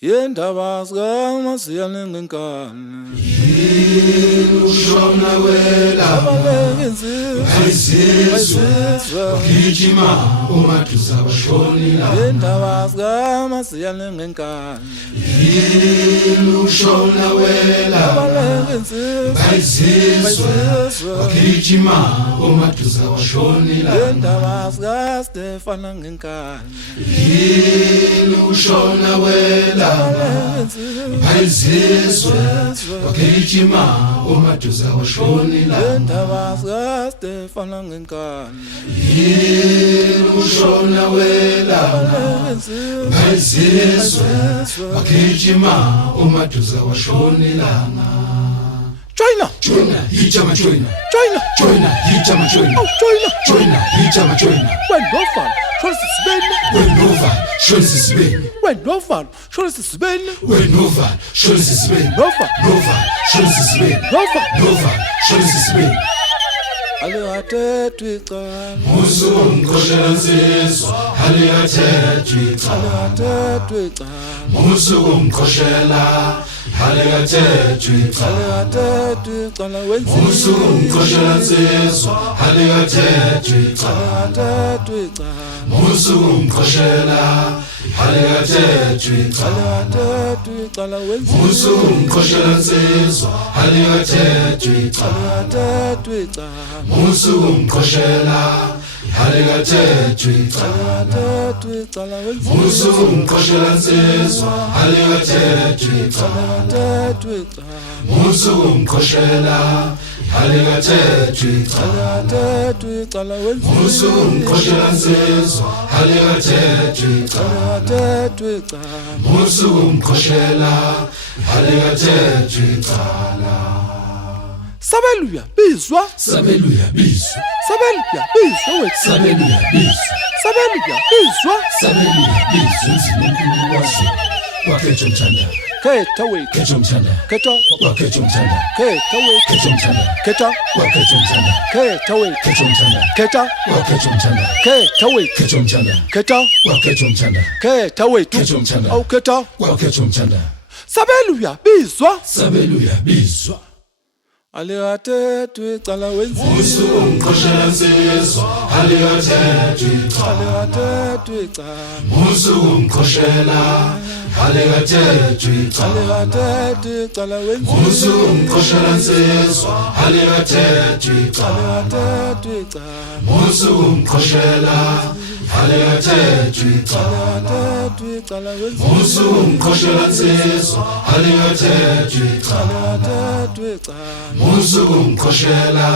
Yendaba zikaMasiyane ngenkani ushona wela ayizizwa gijima umaduza bashonila Yendaba zikaMasiyane ngenkani ushona wela ayizizwa gijima umaduza bashonila Yendaba zikaStefana ngenkani ushona wela ayizizwe wakejima umaduza washonila Yendaba zikaStefana ngenkani ushona wela ayizizwe wakejima umaduza washonila Joina hijama joina hijama joina hijama Wendofana sholisi sibeni Wendofana sholisi sibeni Nova sholisi sibeni Alihathethwa icala musu umkhoshela nsizwa alihathethwa icala Alihathethwa icala musu umkhoshela alihathethwa icala Alihathethwa icala musu umkhoshela nsizwa alihathethwa icala Alihathethwa icala musu umkhoshela alihathethwa icala Alihathethwa icala musu umkhoshela nsizwa alihathethwa icala Alihathethwa icala musu umkhoshela alihathethwa icala Alihathethwa icala musu umkhoshela nsizwa alihathethwa icala Alihathethwa icala musu umkhoshela alihathethwa icala Alihathethwa icala musu umkhoshela nsizwa alihathethwa icala Alihathethwa icala musu umkhoshela alihathethwa icala Sabeluya bizwa sabeluya bizwa Sabeluya bizwa wethu sabeluya bizwa Sabeluya bizwa sabeluya bizwa uNkulunkulu wazo wakhetha umthanda Khetha wethu khetha umthanda Khetha wakhetha umthanda Khetha wethu khetha umthanda Khetha wakhetha umthanda Khetha wethu khetha umthanda Khetha wakhetha umthanda Khetha wethu khetha umthanda Khetha wakhetha umthanda Khetha wethu khetha umthanda Awukhetha wakhetha umthanda Sabeluya bizwa sabeluya bizwa Alihathethwa icala wenziwa musu umkhoshela nsizwa alihathethwa icala Alihathethwa icala musu umkhoshela alihathethwa icala Alihathethwa icala wenziwa musu umkhoshela nsizwa alihathethwa icala Alihathethwa icala musu umkhoshela alihathethwa icala Alihathethwa icala wenziwa musu umkhoshela nsizwa alihathethwa icala Alihathethwa icala musu umkhoshela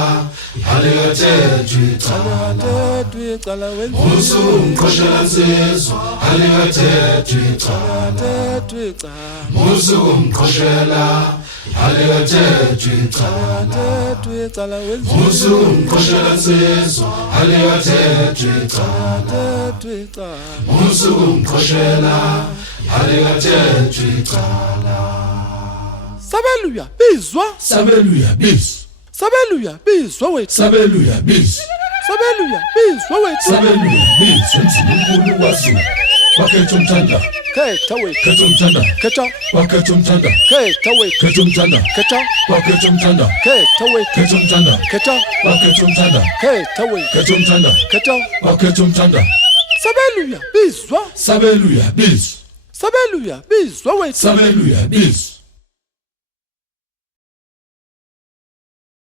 alihathethwa icala Alihathethwa icala wenziwa musu umkhoshela nsizwa alihathethwa icala Alihathethwa icala musu umkhoshela alihathethwa icala Alihathethwa icala wenziwa musu umkhoshela nsizwa alihathethwa icala Alihathethwa icala musu umkhoshela alihathethwa icala Sabeluya bizwa sabeluya bizwa Sabeluya bizwa wethu sabeluya bizwa Sabeluya bizwa wethu sabeluya bizwa uNkulunkulu wazo wakhetha umthanda Khetha wethu khetha umthanda Khetha wakhetha umthanda Khetha wethu khetha umthanda Khetha wakhetha umthanda Khetha wethu khetha umthanda Khetha wakhetha umthanda Khetha wethu khetha umthanda Khetha wakhetha umthanda Sabeluya bizwa sabeluya bizwa Sabeluya bizwa wethu sabeluya bizwa